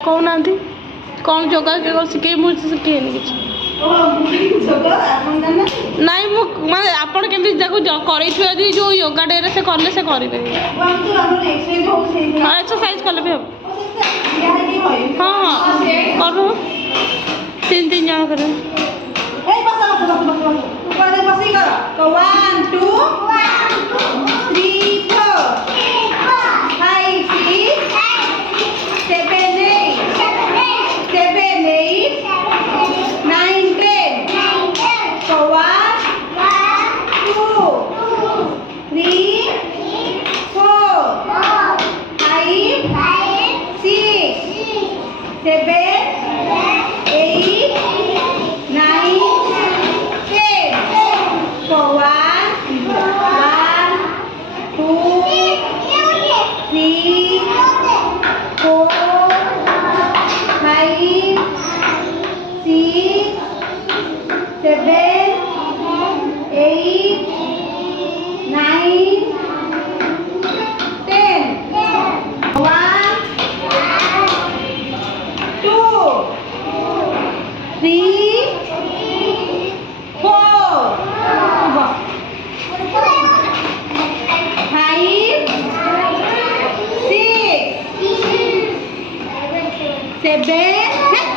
କହୁନାହାନ୍ତି କ'ଣ ଯୋଗା ଶିଖେଇ ମୁଁ ଶିଖେଇନି କିଛି ନାଇଁ ମୁଁ ମାନେ ଆପଣ କେମିତି ତାକୁ କରେଇଥିବେ ଯଦି ଯେଉଁ ୟୋଗା ଡେରେ ସେ କଲେ ସେ କରିବେ ହଁ ଏକ୍ସରସାଇଜ କଲେ ବି ହେବ ହଁ ହଁ କରୁ ତିନି ଜଣ କରିବେ Seven.